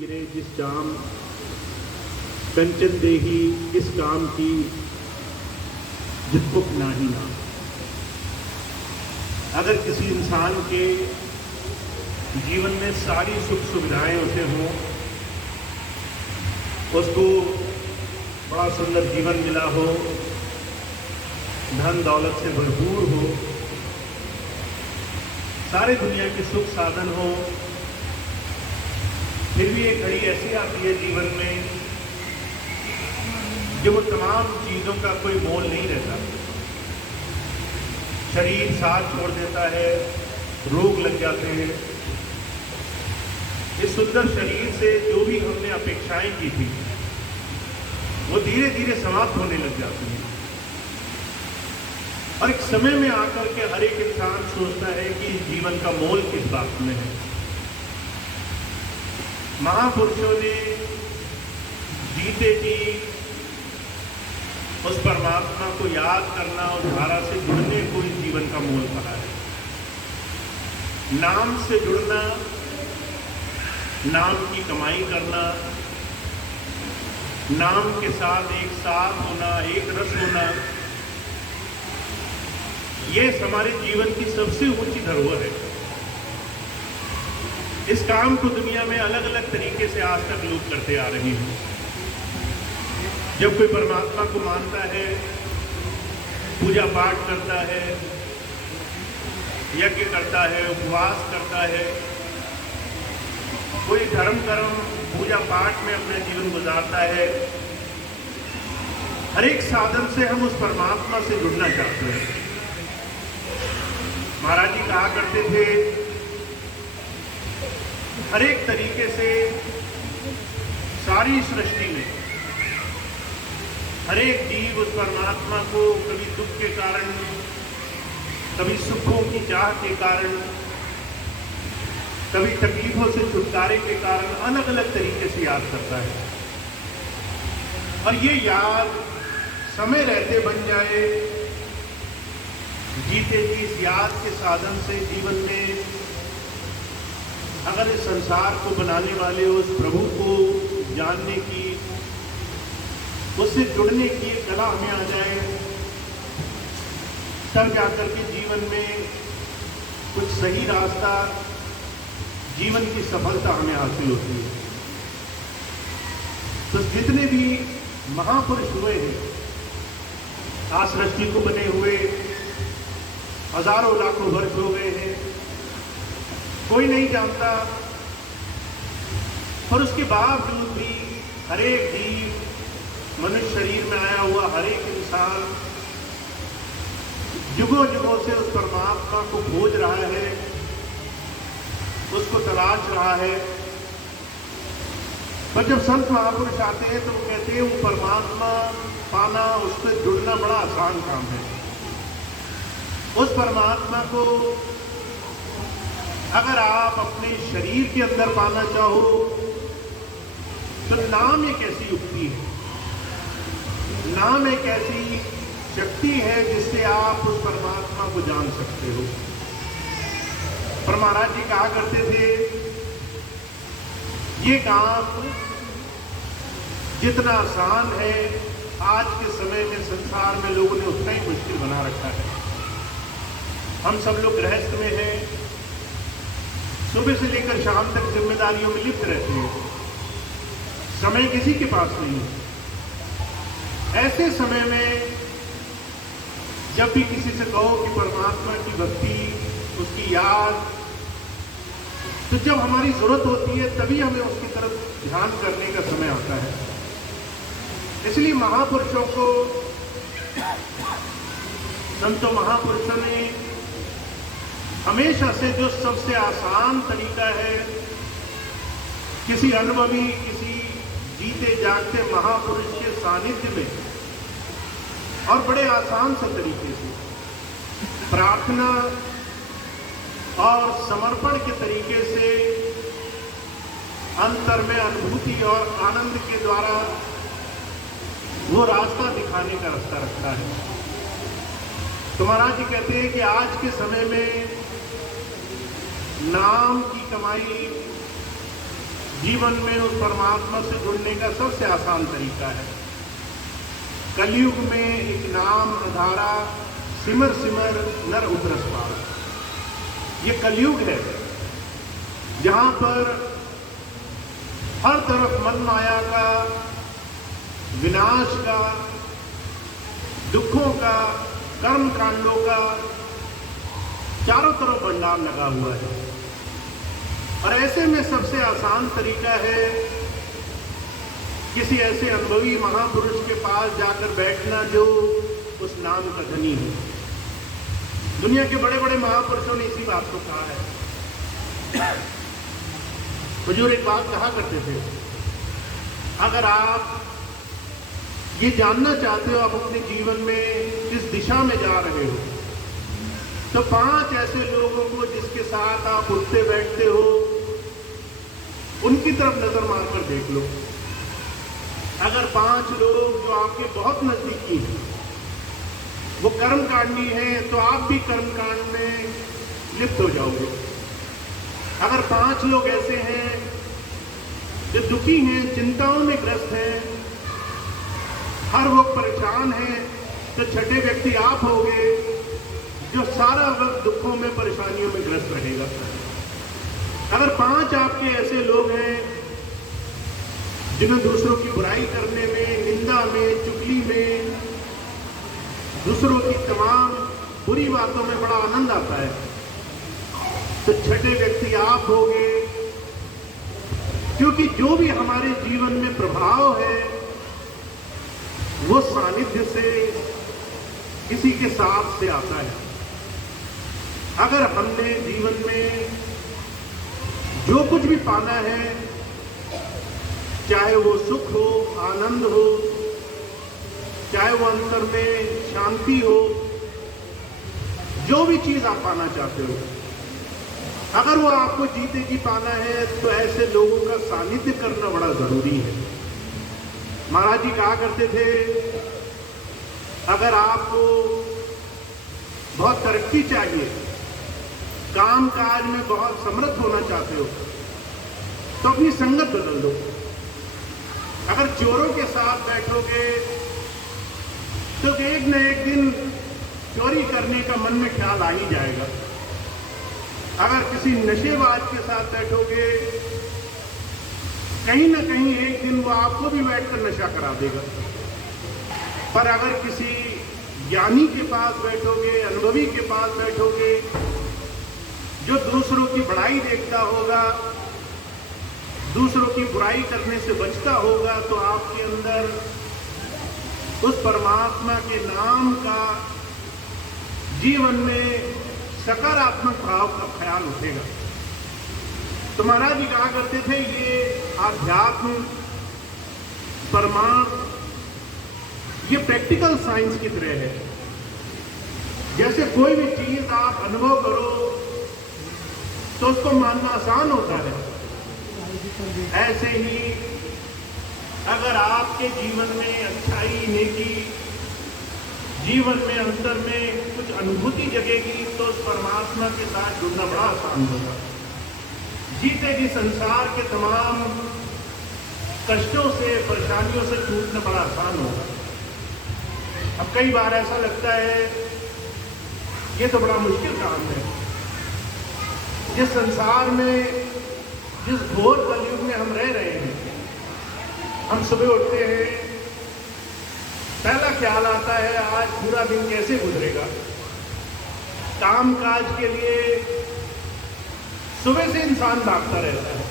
गिरे जिस जाम, कंचन देही इस काम की, जितपुक नाही नाम। अगर किसी इंसान के जीवन में सारी सुख सुविधाएं उसे हों, उसको बड़ा सुंदर जीवन मिला हो, धन दौलत से भरपूर हो, सारे दुनिया के सुख साधन हो, फिर भी एक घड़ी ऐसी आती है जीवन में जब वो तमाम चीज़ों का कोई मोल नहीं रहता। शरीर साथ छोड़ देता है, रोग लग जाते हैं। इस सुंदर शरीर से जो भी हमने अपेक्षाएं की थी वो धीरे धीरे समाप्त होने लग जाती हैं। और एक समय में आकर के हर एक इंसान सोचता है कि जीवन का मोल किस बात में है। महापुरुषों ने जीते जी उस परमात्मा को याद करना, उस धारा से जुड़ने को इस जीवन का मोल कहा है। नाम से जुड़ना, नाम की कमाई करना, नाम के साथ एक साथ होना, एक रस होना, ये हमारे जीवन की सबसे ऊंची धरोहर है। इस काम को दुनिया में अलग अलग तरीके से आज तक लोग करते आ रहे हैं। जब कोई परमात्मा को मानता है, पूजा पाठ करता है, यज्ञ करता है, उपवास करता है, कोई धर्म कर्म पूजा पाठ में अपना जीवन गुजारता है, हर एक साधन से हम उस परमात्मा से जुड़ना चाहते हैं। महाराज जी कहा करते थे, हर एक तरीके से सारी सृष्टि में हर एक जीव उस परमात्मा को कभी दुख के कारण, कभी सुखों की चाह के कारण, कभी तकलीफों से छुटकारे के कारण अलग अलग तरीके से याद करता है। और ये याद समय रहते बन जाए, जीते जी इस याद के साधन से जीवन में अगर इस संसार को बनाने वाले उस प्रभु को जानने की, उससे जुड़ने की एक कला हमें आ जाए, तब जाकर के जीवन में कुछ सही रास्ता, जीवन की सफलता हमें हासिल होती है। तो जितने भी महापुरुष हुए हैं, आज सृष्टि को बने हुए हजारों लाखों वर्ष हो गए हैं, कोई नहीं जानता, पर उसके बावजूद भी हर एक जीव, मनुष्य शरीर में आया हुआ हर एक इंसान युगों युगों से उस परमात्मा को खोज रहा है, उसको तलाश रहा है। पर जब संत महापुरुष आते हैं तो वो कहते हैं वो परमात्मा पाना, उससे जुड़ना बड़ा आसान काम है। उस परमात्मा को अगर आप अपने शरीर के अंदर पाना चाहो तो नाम एक ऐसी युक्ति है, नाम एक ऐसी शक्ति है जिससे आप उस परमात्मा को जान सकते हो। पर महाराज जी कहा करते थे, ये काम जितना आसान है आज के समय में संसार में लोगों ने उतना ही मुश्किल बना रखा है। हम सब लोग गृहस्थ में हैं, सुबह से लेकर शाम तक जिम्मेदारियों में लिप्त रहते हैं, समय किसी के पास नहीं है। ऐसे समय में जब भी किसी से कहो कि परमात्मा की भक्ति, उसकी याद, तो जब हमारी जरूरत होती है तभी हमें उसकी तरफ ध्यान करने का समय आता है। इसलिए महापुरुषों को, संतों महापुरुषों ने हमेशा से जो सबसे आसान तरीका है, किसी अनुभवी, किसी जीते जागते महापुरुष के सानिध्य में और बड़े आसान से तरीके से प्रार्थना और समर्पण के तरीके से अंतर में अनुभूति और आनंद के द्वारा वो रास्ता दिखाने का रास्ता रखता है। तो महाराज जी कहते हैं कि आज के समय में नाम की कमाई, जीवन में उस परमात्मा से जुड़ने का सबसे आसान तरीका है। कलयुग में एक नाम अधारा, सिमर सिमर नर उतरस पार। ये कलयुग है जहां पर हर तरफ मन माया का, विनाश का, दुखों का, कर्म कांडों का चारों तरफ भंडार लगा हुआ है। और ऐसे में सबसे आसान तरीका है किसी ऐसे अनुभवी महापुरुष के पास जाकर बैठना जो उस नाम का धनी है। दुनिया के बड़े बड़े महापुरुषों ने इसी बात को कहा है। हुजूर एक बात कहा करते थे, अगर आप ये जानना चाहते हो आप अपने जीवन में किस दिशा में जा रहे हो, तो 5 ऐसे लोगों को जिसके साथ आप उठते बैठते हो उनकी तरफ नजर मारकर देख लो। अगर 5 लोग जो आपके बहुत नजदीकी हैं वो कर्मकांडी हैं, तो आप भी कर्मकांड में लिप्त हो जाओगे। अगर 5 लोग ऐसे हैं जो दुखी हैं, चिंताओं में ग्रस्त हैं, हर वक्त परेशान हैं, तो छठे व्यक्ति आप होगे जो सारा वक्त दुखों में, परेशानियों में ग्रस्त रहेगा। अगर 5 आपके ऐसे लोग हैं जिन्हें दूसरों की बुराई करने में, निंदा में, चुगली में, दूसरों की तमाम बुरी बातों में बड़ा आनंद आता है, तो छठे व्यक्ति आप होगे। क्योंकि जो भी हमारे जीवन में प्रभाव है वो सानिध्य से, किसी के साथ से आता है। अगर हमने जीवन में जो कुछ भी पाना है, चाहे वो सुख हो, आनंद हो, चाहे वो अंतर में शांति हो, जो भी चीज आप पाना चाहते हो, अगर वो आपको जीते जी पाना है तो ऐसे लोगों का सानिध्य करना बड़ा जरूरी है। महाराज जी कहा करते थे, अगर आपको बहुत तरक्की चाहिए, काम काज में बहुत समृद्ध होना चाहते हो, तो अपनी संगत बदल दो। अगर चोरों के साथ बैठोगे तो एक न एक दिन चोरी करने का मन में ख्याल आ ही जाएगा। अगर किसी नशेबाज के साथ बैठोगे, कहीं ना कहीं एक दिन वो आपको भी बैठकर नशा करा देगा। पर अगर किसी ज्ञानी के पास बैठोगे, अनुभवी के पास बैठोगे, जो दूसरों की बड़ाई देखता होगा, दूसरों की बुराई करने से बचता होगा, तो आपके अंदर उस परमात्मा के नाम का जीवन में सकारात्मक भाव का ख्याल उठेगा। तो महाराज जी कहा करते थे, ये आध्यात्म, परमार्थ, ये प्रैक्टिकल साइंस की तरह है। जैसे कोई भी चीज आप अनुभव करो तो उसको मानना आसान होता है, ऐसे ही अगर आपके जीवन में अच्छाई, नेकी, जीवन में अंतर में कुछ अनुभूति जगेगी, तो उस परमात्मा के साथ जुड़ना बड़ा आसान होगा। जीते जी संसार के तमाम कष्टों से, परेशानियों से छूटना बड़ा आसान होगा। अब कई बार ऐसा लगता है ये तो बड़ा मुश्किल काम है। जिस संसार में, जिस घोर कलयुग में हम रह रहे हैं, हम सुबह उठते हैं, पहला ख्याल आता है आज पूरा दिन कैसे गुजरेगा। काम काज के लिए सुबह से इंसान भागता रहता है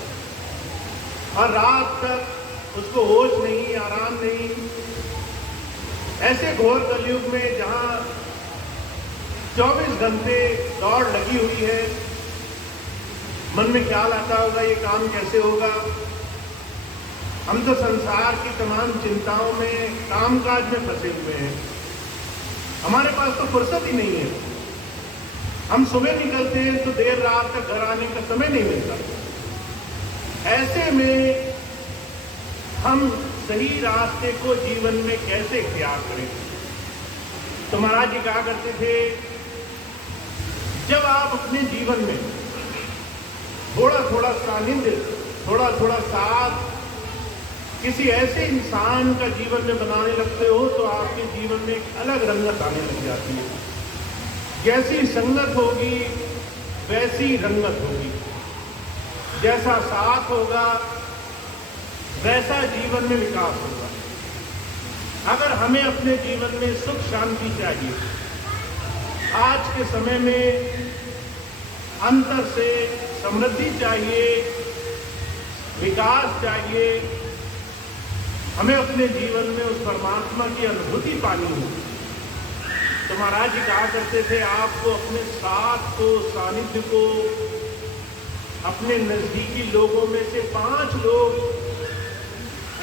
और रात तक उसको होश नहीं, आराम नहीं। ऐसे घोर कलयुग में जहां 24 घंटे दौड़ लगी हुई है, मन में ख्याल आता होगा ये काम कैसे होगा। हम तो संसार की तमाम चिंताओं में, कामकाज में फंसे हुए हैं, हमारे पास तो फुर्सत ही नहीं है। हम सुबह निकलते हैं तो देर रात तक घर आने का समय नहीं मिलता। ऐसे में हम सही रास्ते को जीवन में कैसे इख्तियार करें। तो महाराज जी कहा करते थे, जब आप अपने जीवन में थोड़ा थोड़ा सानिध्य, थोड़ा थोड़ा साथ किसी ऐसे इंसान का जीवन में बनाने लगते हो तो आपके जीवन में एक अलग रंगत आने लग जाती है। जैसी संगत होगी वैसी रंगत होगी, जैसा साथ होगा वैसा जीवन में विकास होगा। अगर हमें अपने जीवन में सुख शांति चाहिए, आज के समय में अंतर से समृद्धि चाहिए, विकास चाहिए, हमें अपने जीवन में उस परमात्मा की अनुभूति पानी हो। तो महाराज जी कहा करते थे, आपको अपने साथ को, सानिध्य को, अपने नजदीकी लोगों में से 5 लोग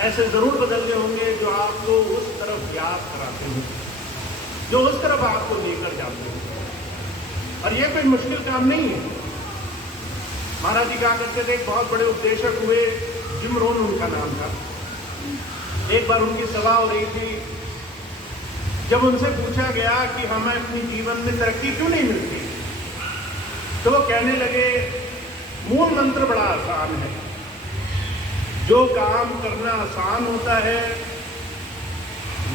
ऐसे जरूर बदलने होंगे जो आपको उस तरफ याद कराते हो, जो उस तरफ आपको लेकर जाते हो। और ये कोई मुश्किल काम नहीं है। महाराज जी कहा करते थे, एक बहुत बड़े उपदेशक हुए, जिम रोहन उनका नाम था। एक बार उनकी सभा हो रही थी, जब उनसे पूछा गया कि हमें अपनी जीवन में तरक्की क्यों नहीं मिलती, तो वो कहने लगे, मूल मंत्र बड़ा आसान है, जो काम करना आसान होता है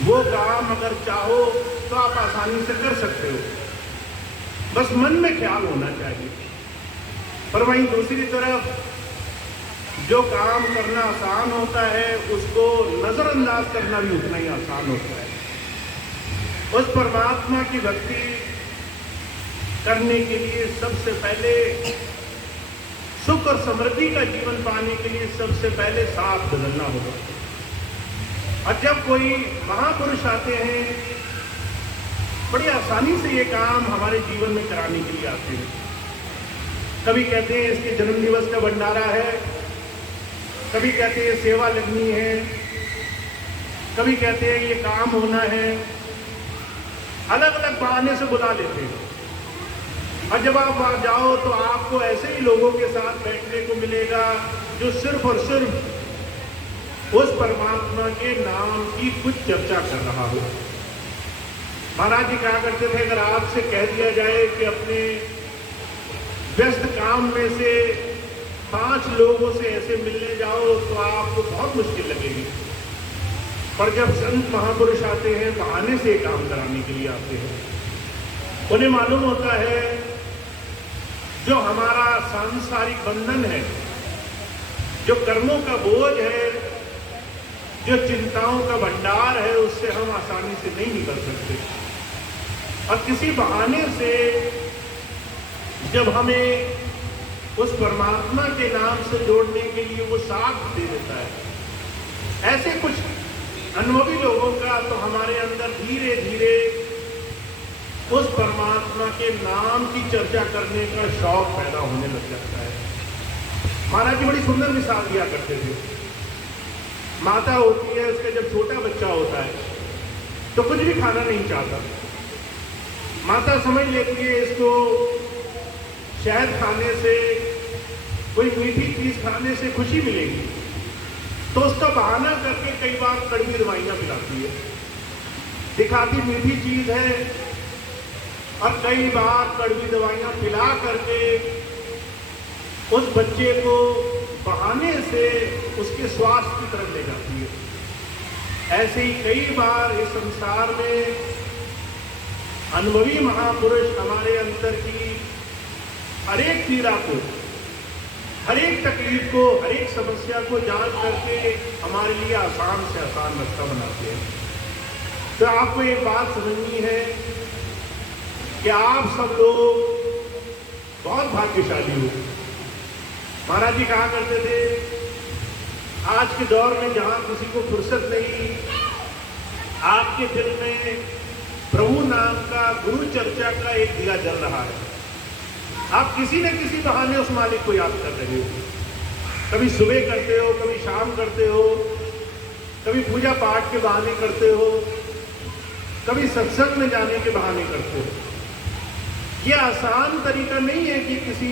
वो काम अगर चाहो तो आप आसानी से कर सकते हो, बस मन में ख्याल होना चाहिए। पर वहीं दूसरी तरफ जो काम करना आसान होता है उसको नजरअंदाज करना भी उतना ही आसान होता है। उस परमात्मा की भक्ति करने के लिए सबसे पहले, सुख और समृद्धि का जीवन पाने के लिए सबसे पहले साथ बदलना होगा। और जब कोई महापुरुष आते हैं, बड़ी आसानी से ये काम हमारे जीवन में कराने के लिए आते हैं। कभी कहते हैं इसके जन्म दिवस का भंडारा है, कभी कहते हैं सेवा लगनी है, कभी कहते हैं ये काम होना है, अलग अलग बहाने से बुला लेते हैं। और जब आप वहां जाओ तो आपको ऐसे ही लोगों के साथ बैठने को मिलेगा जो सिर्फ और सिर्फ उस परमात्मा के नाम की कुछ चर्चा कर रहा हो। महाराज जी कहा करते थे, अगर आपसे कह दिया जाए कि अपने व्यस्त काम में से 5 लोगों से ऐसे मिलने जाओ तो आपको बहुत मुश्किल लगेगी। पर जब संत महापुरुष आते हैं, बहाने से काम कराने के लिए आते हैं, उन्हें मालूम होता है जो हमारा सांसारिक बंधन है, जो कर्मों का बोझ है, जो चिंताओं का भंडार है, उससे हम आसानी से नहीं निकल सकते। और किसी बहाने से जब हमें उस परमात्मा के नाम से जोड़ने के लिए वो साथ दे देता है, ऐसे कुछ अनुभवी लोगों का, तो हमारे अंदर धीरे धीरे उस परमात्मा के नाम की चर्चा करने का शौक पैदा होने लग जाता है। महाराज जी बड़ी सुंदर मिसाल दिया करते थे। माता होती है, उसका जब छोटा बच्चा होता है तो कुछ भी खाना नहीं चाहता। माता समझ लेती है इसको शहद खाने से, कोई मीठी चीज खाने से खुशी मिलेगी, तो उसका बहाना करके कई बार कड़वी दवाइयां पिलाती है। दिखाती मीठी चीज है और कई बार कड़वी दवाइयां पिला करके उस बच्चे को बहाने से उसके स्वास्थ्य की तरफ ले जाती है। ऐसे ही कई बार इस संसार में अनुभवी महापुरुष हमारे अंदर की हर एक पीड़ा को, हर एक तकलीफ को, हर एक समस्या को जान करके हमारे लिए आसान से आसान रास्ता बनाते हैं। तो आपको एक बात समझनी है कि आप सब लोग बहुत भाग्यशाली हो। महाराज जी कहा करते थे, आज के दौर में जहां किसी को फुर्सत नहीं, आपके दिल में प्रभु नाम का, गुरु चर्चा का एक दिया जल रहा है। आप किसी न किसी बहाने उस मालिक को याद कर रहे हो। कभी सुबह करते हो, कभी शाम करते हो, कभी पूजा पाठ के बहाने करते हो, कभी सत्संग में जाने के बहाने करते हो। ये आसान तरीका नहीं है कि किसी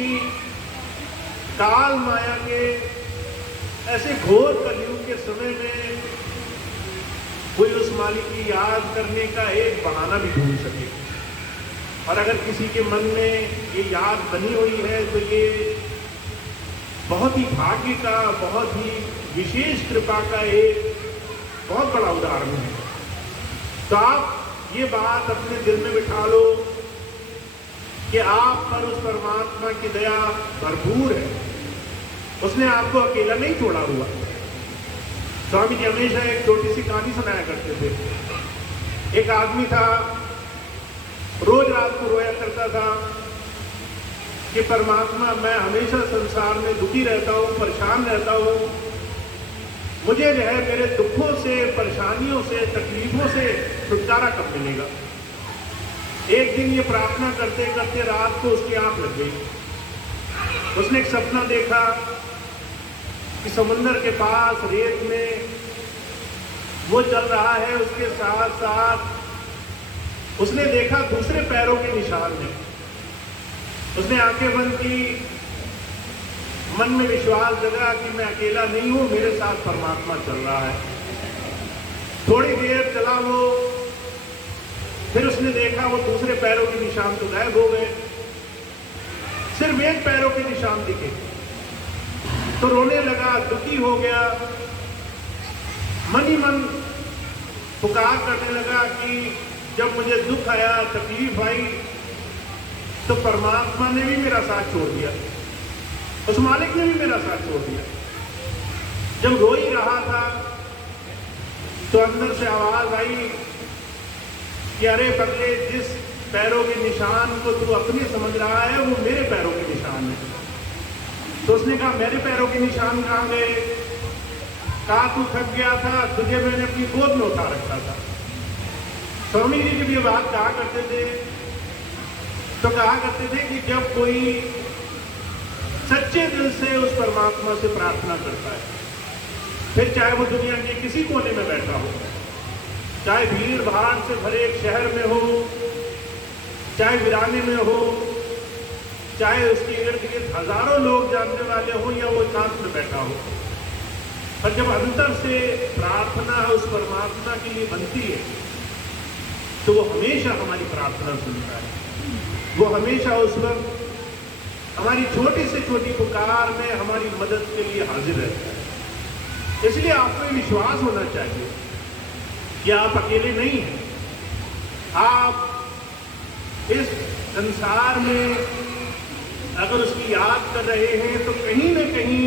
काल माया के ऐसे घोर कलयुग के समय में कोई उस मालिक की याद करने का एक बहाना भी ढूंढ सके। और अगर किसी के मन में ये याद बनी हुई है तो ये बहुत ही भाग्य का, बहुत ही विशेष कृपा का एक बहुत बड़ा उदाहरण है। तो आप ये बात अपने दिल में बिठा लो कि आप पर उस परमात्मा की दया भरपूर है। उसने आपको अकेला नहीं छोड़ा हुआ। स्वामी जी हमेशा एक छोटी सी कहानी सुनाया करते थे। एक आदमी था, रोज रात को रोया करता था कि परमात्मा, मैं हमेशा संसार में दुखी रहता हूँ, परेशान रहता हूँ, मुझे जो है मेरे दुखों से, परेशानियों से, तकलीफों से छुटकारा कब मिलेगा। एक दिन ये प्रार्थना करते करते रात को उसकी आंख लग गई। उसने एक सपना देखा कि समुद्र के पास रेत में वो चल रहा है, उसके साथ साथ उसने देखा दूसरे पैरों के निशान में। उसने आंखें बंद की, मन में विश्वास जगा कि मैं अकेला नहीं हूं, मेरे साथ परमात्मा चल रहा है। थोड़ी देर चला वो, फिर उसने देखा वो दूसरे पैरों के निशान तो गायब हो गए, सिर्फ एक पैरों के निशान दिखे। तो रोने लगा, दुखी हो गया, मन ही मन पुकार करने लगा कि जब मुझे दुख आया, तकलीफ आई, तो परमात्मा ने भी मेरा साथ छोड़ दिया, उस मालिक ने भी मेरा साथ छोड़ दिया। जब रो ही रहा था तो अंदर से आवाज आई कि अरे पगले, जिस पैरों के निशान को तू अपने समझ रहा है वो मेरे पैरों के निशान है। तो उसने कहा, मेरे पैरों के निशान कहाँ गए? कहा, तू थक गया था, तुझे मैंने अपनी गोद में उठा रखा था। स्वामी जी जब ये बात कहा करते थे तो कहा करते थे कि जब कोई सच्चे दिल से उस परमात्मा से प्रार्थना करता है, फिर चाहे वो दुनिया के किसी कोने में बैठा हो, चाहे भीड़ भाड़ से भरे एक शहर में हो, चाहे वीराने में हो, चाहे उसके इर्द गिर्द हजारों लोग जानने वाले हो या वो एकांत में बैठा हो, पर जब अंतर से प्रार्थना उस परमात्मा के लिए बनती है तो वो हमेशा हमारी प्रार्थना सुनता है। वो हमेशा उस वक्त हमारी छोटी से छोटी पुकार में हमारी मदद के लिए हाजिर रहता है। इसलिए आपको विश्वास होना चाहिए कि आप अकेले नहीं हैं। आप इस संसार में अगर उसकी याद कर रहे हैं तो कहीं न कहीं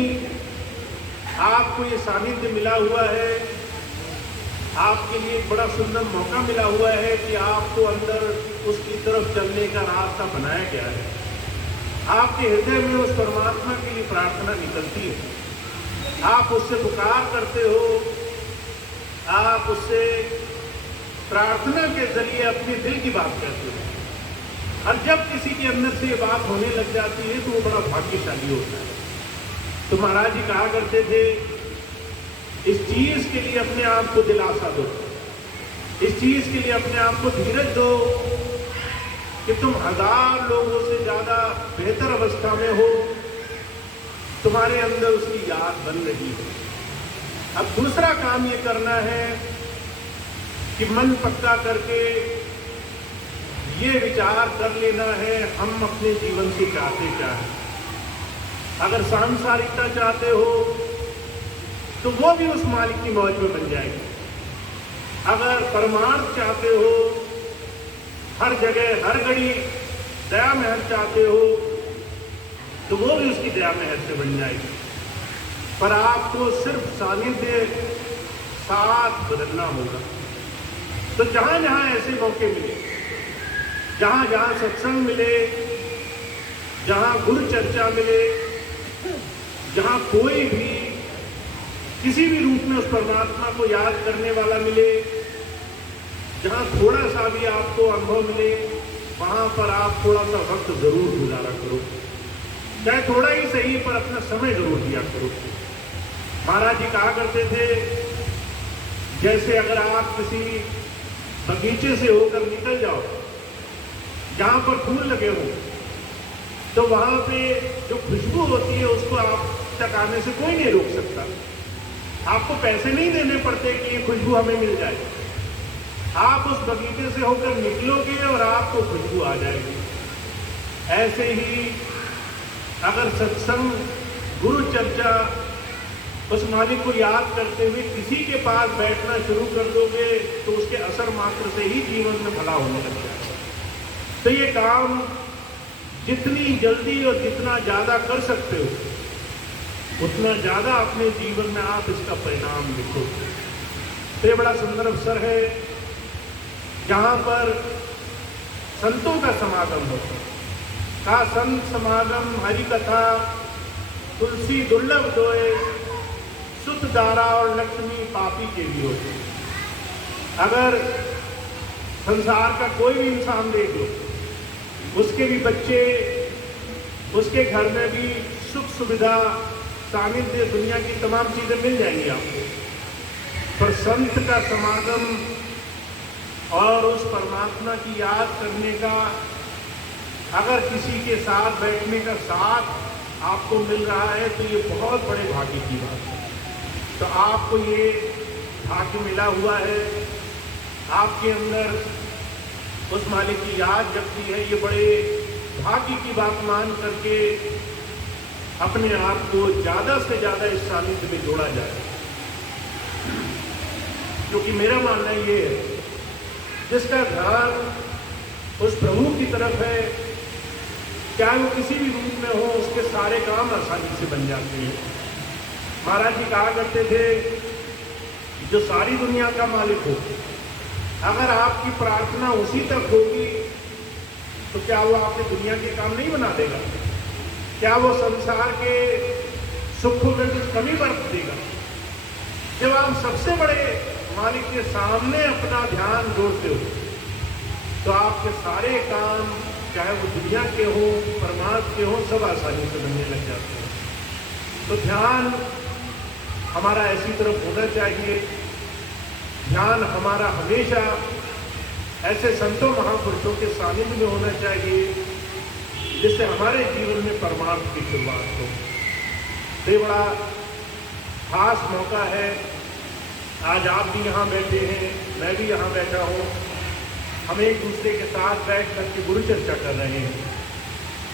आपको ये सानिध्य मिला हुआ है, आपके लिए एक बड़ा सुंदर मौका मिला हुआ है कि आपको अंदर उसकी तरफ चलने का रास्ता बनाया गया है। आपके हृदय में उस परमात्मा के लिए प्रार्थना निकलती है, आप उससे पुकार करते हो, आप उससे प्रार्थना के जरिए अपने दिल की बात कहते हो। और जब किसी के अंदर से ये बात होने लग जाती है तो वो बड़ा भाग्यशाली होता है। तो महाराज जी कहा करते थे, इस चीज के लिए अपने आप को दिलासा दो, इस चीज के लिए अपने आप को धीरज दो कि तुम हजार लोगों से ज्यादा बेहतर अवस्था में हो, तुम्हारे अंदर उसकी याद बन रही है। अब दूसरा काम ये करना है कि मन पक्का करके ये विचार कर लेना है हम अपने जीवन से चाहते क्या है। अगर सांसारिकता चाहते हो तो वो भी उस मालिक की मौज में बन जाएगी। अगर परमार्थ चाहते हो, हर जगह हर घड़ी दया महर चाहते हो, तो वो भी उसकी दया महर से बन जाएगी। पर आपको सिर्फ सानिध्य साथ बदलना होगा। तो जहां जहां ऐसे मौके मिले, जहां जहां सत्संग मिले, जहां गुरु चर्चा मिले, जहां कोई भी किसी भी रूप में उस परमात्मा को याद करने वाला मिले, जहां थोड़ा सा भी आपको अनुभव मिले, वहां पर आप थोड़ा सा वक्त जरूर गुजारा करो, चाहे थोड़ा ही सही, पर अपना समय जरूर दिया करो। महाराज जी कहा करते थे, जैसे अगर आप किसी बगीचे से होकर निकल जाओ जहां पर फूल लगे हो, तो वहां पे जो खुशबू होती है उसको आप तक आने से कोई नहीं रोक सकता। आपको पैसे नहीं देने पड़ते कि ये खुशबू हमें मिल जाए। आप उस बगीचे से होकर निकलोगे और आपको खुशबू आ जाएगी। ऐसे ही अगर सत्संग गुरु चर्चा, उस मालिक को याद करते हुए किसी के पास बैठना शुरू कर दोगे तो उसके असर मात्र से ही जीवन में भला होने लग जाएगा। तो ये काम जितनी जल्दी और जितना ज़्यादा कर सकते हो उतना ज़्यादा अपने जीवन में आप इसका परिणाम देखो। तो ये बड़ा सुंदर अवसर है जहाँ पर संतों का समागम होता है। का संत समागम हरि कथा तुलसी दुर्लभ दोए, सुत दारा और लक्ष्मी पापी के लिए होते। अगर संसार का कोई भी इंसान देख लो, उसके भी बच्चे, उसके घर में भी सुख सुविधा, सानिध्य, दुनिया की तमाम चीजें मिल जाएंगी आपको। पर संत का समागम और उस परमात्मा की याद करने का, अगर किसी के साथ बैठने का साथ आपको मिल रहा है तो ये बहुत बड़े भाग्य की बात है। तो आपको ये भाग्य मिला हुआ है, आपके अंदर उस मालिक की याद जगती है। ये बड़े भाग्य की बात मान करके अपने आप को ज़्यादा से ज़्यादा इस सानिध्य में जोड़ा जाए, क्योंकि मेरा मानना ये है जिसका ध्यान उस प्रभु की तरफ है, चाहे वो किसी भी रूप में हो, उसके सारे काम आसानी से बन जाते हैं। महाराज जी कहा करते थे जो सारी दुनिया का मालिक हो, अगर आपकी प्रार्थना उसी तक होगी तो क्या वो आपकी दुनिया के काम नहीं बना देगा? क्या वो संसार के सुख में कुछ कमी बरत देगा? जब आप सबसे बड़े मालिक के सामने अपना ध्यान जोड़ते हो तो आपके सारे काम, चाहे वो दुनिया के हो, परमात्मा के हो, सब आसानी से बनने लग जाते हैं। तो ध्यान हमारा ऐसी तरफ होना चाहिए। ध्यान हमारा हमेशा ऐसे संतों महापुरुषों के सानिध्य में होना चाहिए जिससे हमारे जीवन में परमार्थ की शुरुआत हो। ये बड़ा खास मौका है। आज आप भी यहाँ बैठे हैं, मैं भी यहाँ बैठा हूँ। हम एक दूसरे के साथ बैठ करके गुरु चर्चा कर रहे हैं।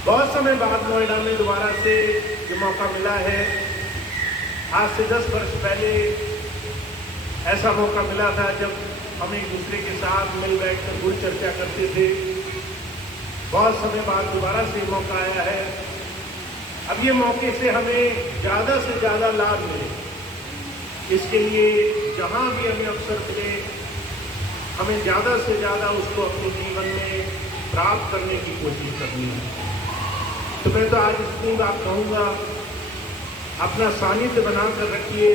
बहुत समय बाद नोएडा में दोबारा से ये मौका मिला है। आज से 10 वर्ष पहले ऐसा मौका मिला था जब हम एक दूसरे के साथ मिल बैठ कर गुरु चर्चा करते थे। बहुत समय बाद दोबारा से मौका आया है। अब ये मौके से हमें ज़्यादा से ज़्यादा लाभ मिले, इसके लिए जहाँ भी हमें अवसर मिले हमें ज़्यादा से ज़्यादा उसको अपने जीवन में प्राप्त करने की कोशिश करनी है। तो मैं तो आज इतनी बात कहूँगा, अपना सानिध्य बना कर रखिए।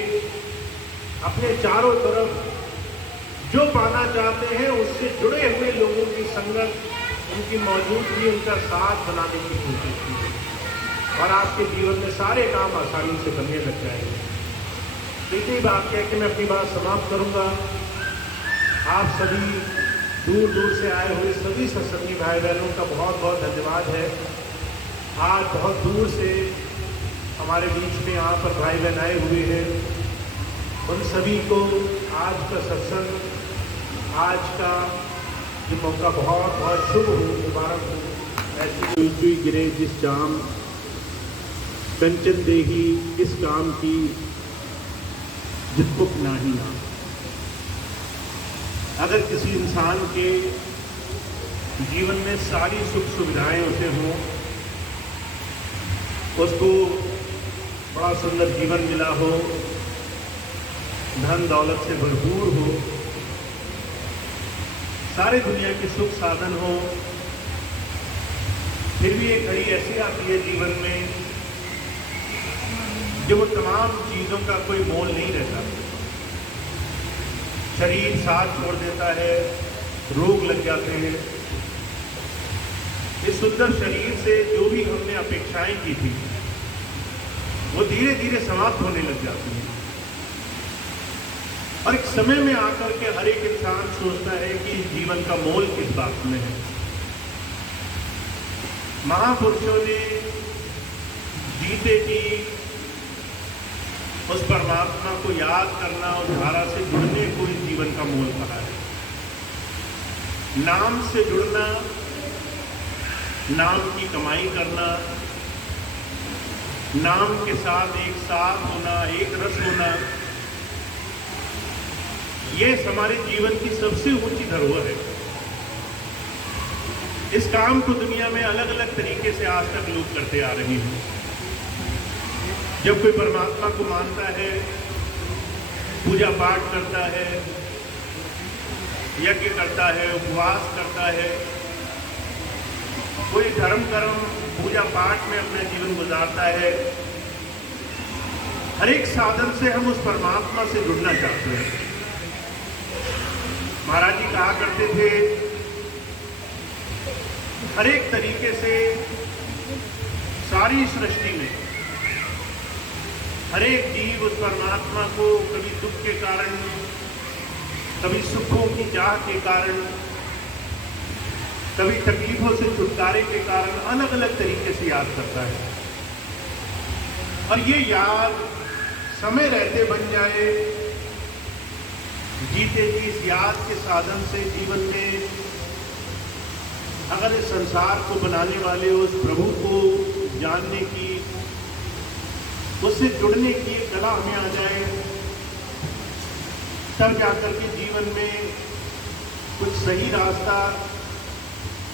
अपने चारों तरफ जो पाना चाहते हैं उससे जुड़े हुए लोगों की संगत, उनकी मौजूदगी, उनका साथ बनाने की कोशिश कीजिए और आपके जीवन में सारे काम आसानी से बनने लग जाएंगे। इतनी बात कह के मैं अपनी बात समाप्त करूँगा। आप सभी दूर दूर से आए हुए सभी सत्संगी भाई बहनों का बहुत बहुत धन्यवाद है। आज बहुत दूर से हमारे बीच में यहाँ पर भाई बहन आए हुए हैं। उन सभी को आज का सत्संग, आज का ये मौका बहुत बहुत शुभ हो, मुबारक हो। ऐसी गिरे जिस जाम कंचन देही इस काम की जितपुक नाही नाम। अगर किसी इंसान के जीवन में सारी सुख सुविधाएं उसे हों, उसको बड़ा सुंदर जीवन मिला हो, धन दौलत से भरपूर हो, सारे दुनिया के सुख साधन हो, फिर भी एक घड़ी ऐसी आती है जीवन में जब वो तमाम चीज़ों का कोई मोल नहीं रहता। शरीर साथ छोड़ देता है, रोग लग जाते हैं। इस सुंदर शरीर से जो भी हमने अपेक्षाएं की थी वो धीरे धीरे समाप्त होने लग जाती हैं। और एक समय में आकर के हर एक इंसान सोचता है कि जीवन का मोल किस बात में है। महापुरुषों ने गीते की उस परमात्मा को याद करना और धारा से जुड़ने को इस जीवन का मोल कहा है। नाम से जुड़ना, नाम की कमाई करना, नाम के साथ एक साथ होना, एक रस होना, ये हमारे जीवन की सबसे ऊंची धरोहर है। इस काम को दुनिया में अलग अलग तरीके से आज तक लोग करते आ रहे हैं। जब कोई परमात्मा को मानता है, पूजा पाठ करता है, यज्ञ करता है, उपवास करता है, कोई धर्म कर्म पूजा पाठ में अपना जीवन गुजारता है, हर एक साधन से हम उस परमात्मा से जुड़ना चाहते हैं। महाराज जी कहा करते थे, हर एक तरीके से सारी सृष्टि में हर एक जीव उस परमात्मा को कभी दुख के कारण, कभी सुखों की चाह के कारण, कभी तकलीफों से छुटकारे के कारण अलग अलग तरीके से याद करता है। और ये याद समय रहते बन जाए, जीते जी इस याद के साधन से जीवन में अगर इस संसार को बनाने वाले उस प्रभु को जानने की, उससे जुड़ने की कला हमें आ जाए, तब जाकर के जीवन में कुछ सही रास्ता,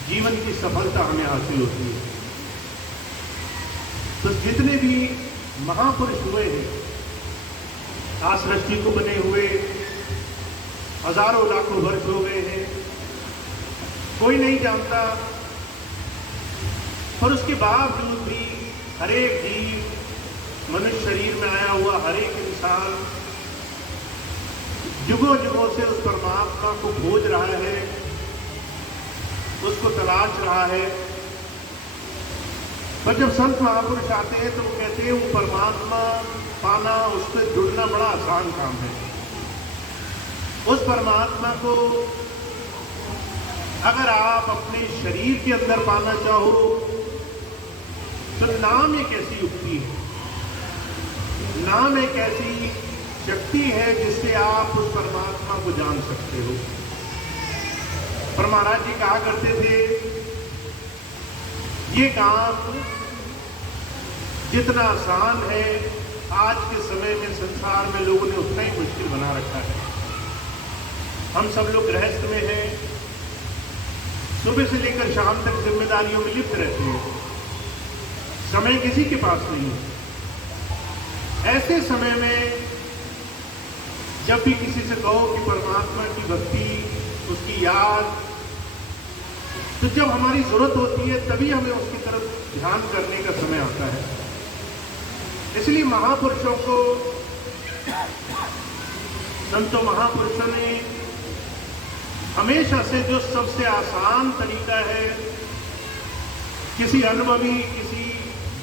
जीवन की सफलता हमें हासिल होती है। तो जितने भी महापुरुष हुए हैं, आज सृष्टि को बने हुए हजारों लाखों वर्ष हो गए हैं, कोई नहीं जानता, पर उसके बावजूद भी हर एक जीव, मनुष्य शरीर में आया हुआ हर एक इंसान युगों युगों से उस परमात्मा को खोज रहा है, उसको तलाश रहा है। पर जब संत महापुरुष आते हैं तो वो कहते हैं वो परमात्मा पाना, उससे जुड़ना बड़ा आसान काम है। उस परमात्मा को अगर आप अपने शरीर के अंदर पाना चाहो तो नाम एक ऐसी युक्ति है, नाम एक ऐसी शक्ति है जिससे आप उस परमात्मा को जान सकते हो। पर महाराज जी कहा करते थे, ये काम जितना आसान है आज के समय में संसार में लोगों ने उतना ही मुश्किल बना रखा है। हम सब लोग गृहस्थ में हैं, सुबह से लेकर शाम तक जिम्मेदारियों में लिप्त रहते हैं, समय किसी के पास नहीं है। ऐसे समय में जब भी किसी से कहो कि परमात्मा की भक्ति, उसकी याद, तो जब हमारी जरूरत होती है तभी हमें उसकी तरफ ध्यान करने का समय आता है। इसलिए महापुरुषों को, संतों महापुरुषों ने हमेशा से जो सबसे आसान तरीका है, किसी अनुभवी, किसी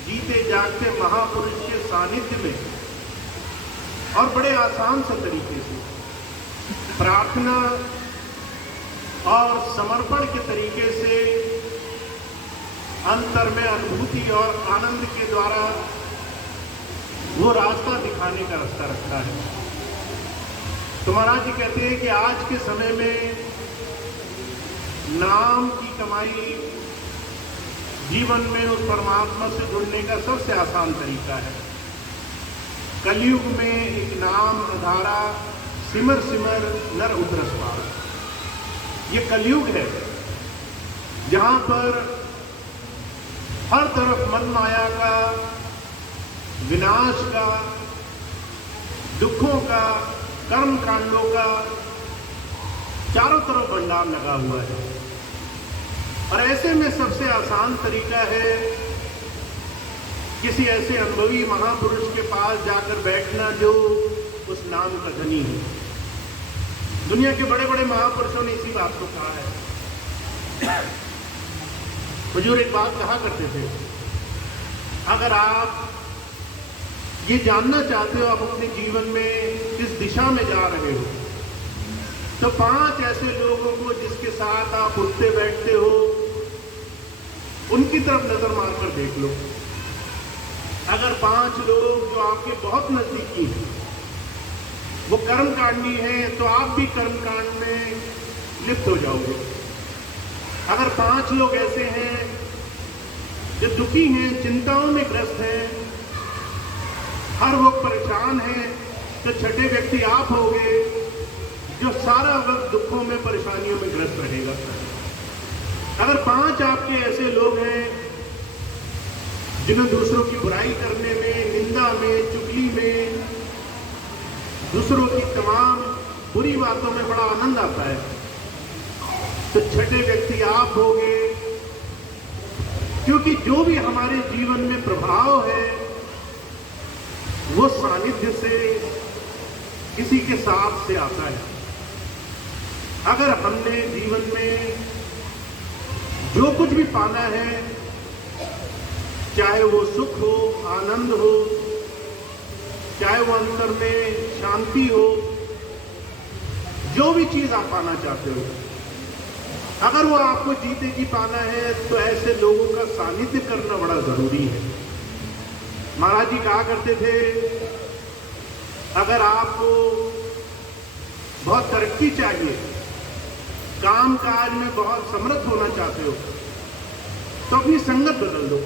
जीते जागते महापुरुष के सानिध्य में और बड़े आसान से तरीके से प्रार्थना और समर्पण के तरीके से अंतर में अनुभूति और आनंद के द्वारा वो रास्ता दिखाने का रास्ता रखता है। तो महाराज जी कहते हैं कि आज के समय में नाम की कमाई जीवन में उस परमात्मा से जुड़ने का सबसे आसान तरीका है। कलयुग में एक नाम आधारा सिमर सिमर नर उतरस पार। ये कलयुग है जहां पर हर तरफ मन माया का, विनाश का, दुखों का, कर्म कांडों का चारों तरफ भंडार लगा हुआ है। और ऐसे में सबसे आसान तरीका है किसी ऐसे अनुभवी महापुरुष के पास जाकर बैठना जो उस नाम का धनी है। दुनिया के बड़े बड़े महापुरुषों ने इसी बात को कहा है। हुजूर एक बात कहा करते थे, अगर आप ये जानना चाहते हो आप अपने जीवन में किस दिशा में जा रहे हो, तो 5 ऐसे लोगों को जिसके साथ आप उठते बैठते हो उनकी तरफ नजर मारकर देख लो। अगर 5 लोग जो आपके बहुत नजदीकी हैं वो कर्मकांडी हैं तो आप भी कर्मकांड में लिप्त हो जाओगे। अगर 5 लोग ऐसे हैं जो दुखी हैं, चिंताओं में ग्रस्त हैं, हर वो परेशान है, तो छठे व्यक्ति आप होगे जो सारा वक्त दुखों में, परेशानियों में ग्रस्त रहेगा। अगर 5 आपके ऐसे लोग हैं जिन्हें दूसरों की बुराई करने में, निंदा में, चुगली में, दूसरों की तमाम बुरी बातों में बड़ा आनंद आता है, तो छठे व्यक्ति आप होगे। क्योंकि जो भी हमारे जीवन में प्रभाव है वो सानिध्य से, किसी के साथ से आता है। अगर हमने जीवन में जो कुछ भी पाना है, चाहे वो सुख हो, आनंद हो, चाहे वो अंतर में शांति हो, जो भी चीज आप पाना चाहते हो, अगर वो आपको जीते जी पाना है तो ऐसे लोगों का सानिध्य करना बड़ा जरूरी है। महाराज जी कहा करते थे, अगर आपको बहुत तरक्की चाहिए, काम काज में बहुत समृद्ध होना चाहते हो, तो अपनी संगत बदल दो।